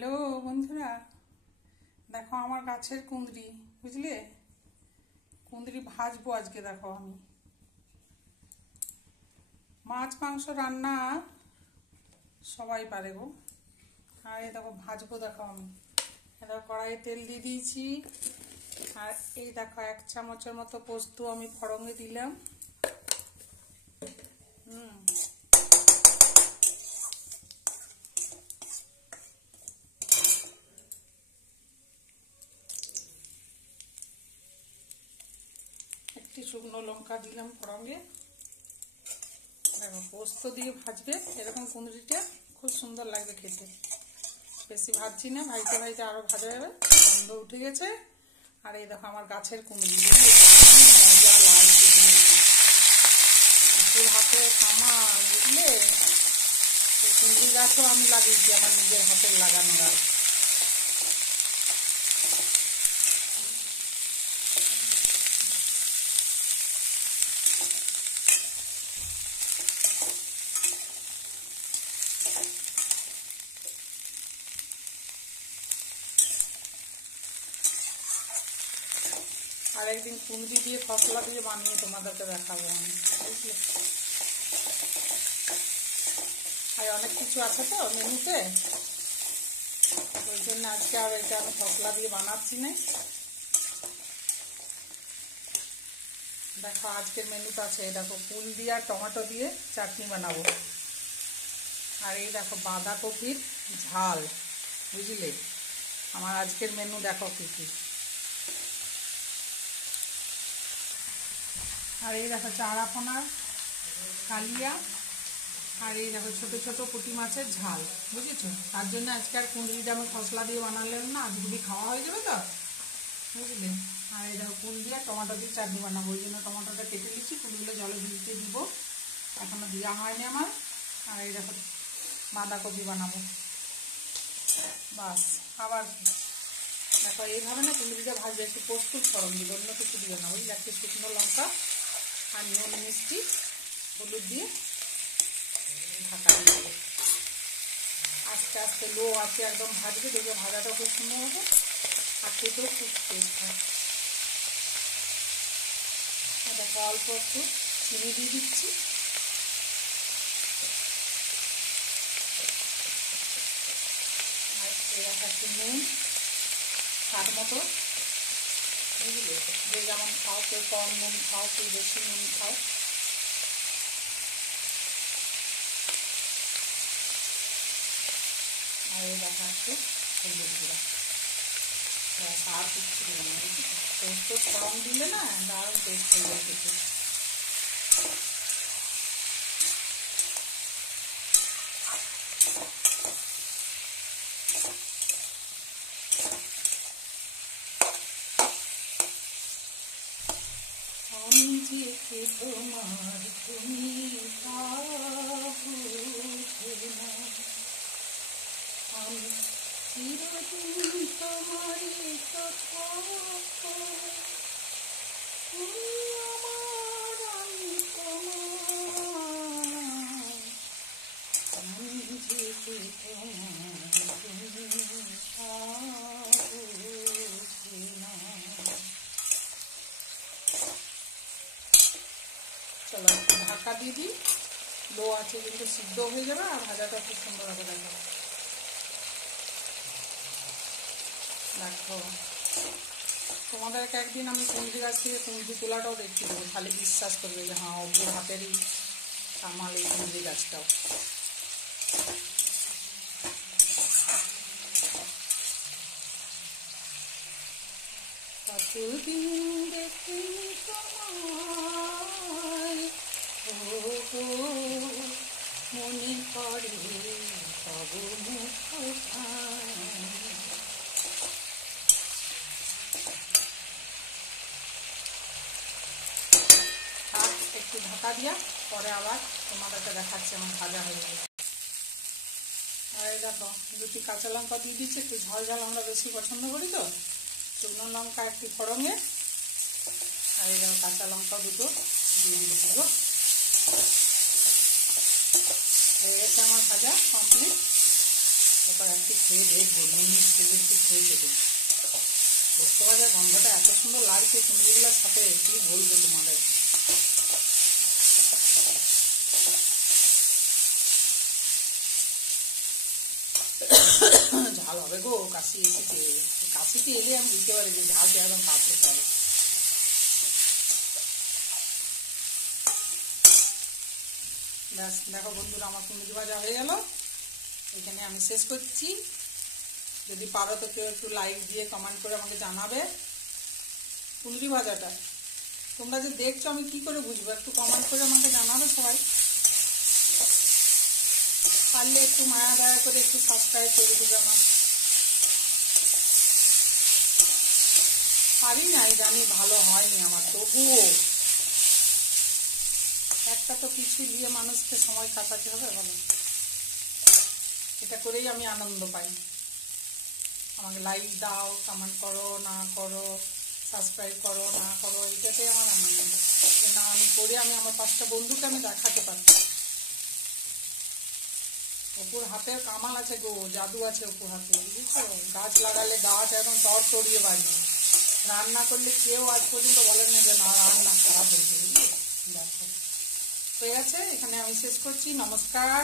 Hello বন্ধুরা, দেখো আমার গাছের কুঁদরি, বুঝলে? কুঁদরি ভাজবো আজকে। দেখো আমি মাছ মাংস রান্না সবাই পারে গো, আর এই দেখো ভাজবো। দেখো আমি দেখো কড়াইয়ে তেল দিয়ে দিয়েছি, আর এই দেখো 1 চামচের মতো পোস্ত আমি ফড়ঙে দিলাম। একটি শুকনো লঙ্কা দিলাম ফড়ঙে। দেখো পোস্ত দিয়ে ভাজবে, এরকম কুঁদরিটা খুব সুন্দর লাগবে খেতে। বেশি ভাজছি না, ভাজতে ভাজতে আরো ভাজা যাবে। গন্ধ উঠে গেছে। আর এই দেখো আমার গাছের কুঁদরি, মজা লাগছে। পুকুর হাতে কামাল, বুঝলে? এই কুঁদরি গাছও আমি লাগিয়েছি, আমার নিজের হাতের লাগানো গাছ। আর একদিন কুঁদরি দিয়ে খসলা দিয়ে বানিয়ে তোমাদেরকে দেখাবো আমি, বুঝলে? আর অনেক কিছু আছে তো মেনুতে, ওই জন্য আজকে আর এটা আমি খসলা দিয়ে বানাচ্ছি না। দেখো আজকের মেনুতে আছে, দেখো ফুল দিয়ে আর টমেটো দিয়ে চাটনি বানাবো। আর এই দেখো বাঁধাকপির ঝাল, বুঝলে? আমার আজকের মেনু দেখো কি কি। আর এই দেখো চারাপোনার কালিয়া, আর এই দেখো ছোট ছোট পুঁটি মাছের ঝাল, বুঝেছো? তার জন্য আজকে আর কুঁদরিটা আমি খসলা দিয়ে বানালাম না, আজ যদি খাওয়া হয়ে যাবে তো, বুঝলে? আর এই দেখো কুল দিয়ে টমেটো দিয়ে চাটনি বানাবো, ওই জন্য টমেটোটা কেটে নিচ্ছি, কুলগুলো জলে ভিজিয়ে দিব, এখনো দেওয়া হয়নি আমার। আর এই দেখো বাঁধাকপি বানাবো, বাস। আবার দেখো এইভাবে না কুঁদরিটা ভাজবে, একটু পোস্তুর ফড়ন দিব, অন্য কিছু দিবে না, বুঝলে? একটু শুকনো লঙ্কা আর নুন মিষ্টি হলুদ দিয়ে ঢাকা দিয়ে দেবো। আস্তে আস্তে লো আছে একদম ভাজবে, দেখবে ভাজাটা খুব সুন্দর হবে, আর খেতেও খুব টেস্ট হয়। দেখো অল্প একটু চিনি দিয়ে দিচ্ছি, আর এরকম একটু নুন স্বাদ মতো, বুঝলে? যে যেমন খাও, কেউ কম নুন খাও, কেউ বেশি নুন খাও। আর এই দেখা একটু হলুদ গুঁড়া, আর কিছু দেবো না, বুঝেছো? পোস্ত ফড়ং দিলে না দারুণ টেস্ট হয়ে যায় খেতে। আমি যে তোমার, তুমি আমি চিরদিন তোমার কথা, তুমি আমার আমি তোমার, আমি যে তোমার তুমি চলো একটু ঢাকা দিয়ে দিই, লো আছে কিন্তু সিদ্ধ হয়ে যাবে, আর ভাজাটা খুব সুন্দর হবে। দেখো তোমাদেরকে একদিন আমি কুঁদরি গাছ থেকে কুঁদরি তোলাটাও দেখিয়ে দেবো, খালি বিশ্বাস করবে যে হ্যাঁ ওপর হাতেরই কামাল এই কুঁদরি গাছটাও। কতদিন দেখিনি তোমায়, মনে পড়ে তব মুখখানি। একটু ঢাকা দিয়া পরে আবার তোমাদেরকে দেখাচ্ছি আমার ভাজা হয়ে যাবে। আর এই দেখো দুটি কাঁচা লঙ্কা দিয়ে দিচ্ছি, একটু ঝাল ঝাল আমরা বেশি পছন্দ করি তো, শুকনো লঙ্কা একটু ফড়ঙে, আর এই দেখো কাঁচা লঙ্কা দুটো দিয়ে দিচ্ছি গো। হয়ে গেছে আমার ভাজা কমপ্লিট। তারপর একটু খেয়ে দেখবো, নুন মিষ্টি একটু খেয়ে দেখবো। পোস্ত ভাজার গন্ধটা এত সুন্দর লাগছে কুঁদরিগুলোর সাথে, কি বলবো তোমাদের। ঝাল হবে গো, কাশি এসেছে। কাশিতে এলে আমি বুঝতে পারি যে ঝালটা একদম পারফেক্ট হবে। ব্যাস দেখো বন্ধুরা, আমার কুঁদরি ভাজা হয়ে গেল। এখানে আমি শেষ করছি। যদি পারো তো কেউ একটু লাইক দিয়ে কমেন্ট করে আমাকে জানাবে কুঁদরি ভাজাটা তোমরা যে দেখছো আমি কি করে বুঝবো, একটু কমেন্ট করে আমাকে জানাবে সবাই। পারলে একটু মায়া দয়া করে একটু সাবস্ক্রাইব করে দিবে আমার। পারি নাই জানি, ভালো হয়নি আমার, তবুও একটা তো কিছু নিয়ে মানুষকে সময় কাটাতে হবে, বলো। এটা করেই আমি আনন্দ পাই। আমাকে লাইক দাও, কমেন্ট করো না করো, সাবস্ক্রাইব করো না করো, এটাতেই আমার আনন্দ। না আমি করে আমি আমার 5টা বন্ধুকে আমি দেখাতে পারি। অপুর হাতের কামাল আছে গো, জাদু আছে অপুর হাতে, বুঝেছো। গাছ লাগালে গাছ একদম তর তরিয়ে বাজবে। রান্না করলে কেউ আজ পর্যন্ত বলেন না যে না রান্না খারাপ হয়েছে, বুঝলি। দেখো হয়ে গেছে, এখানে আমি শেষ করছি। নমস্কার।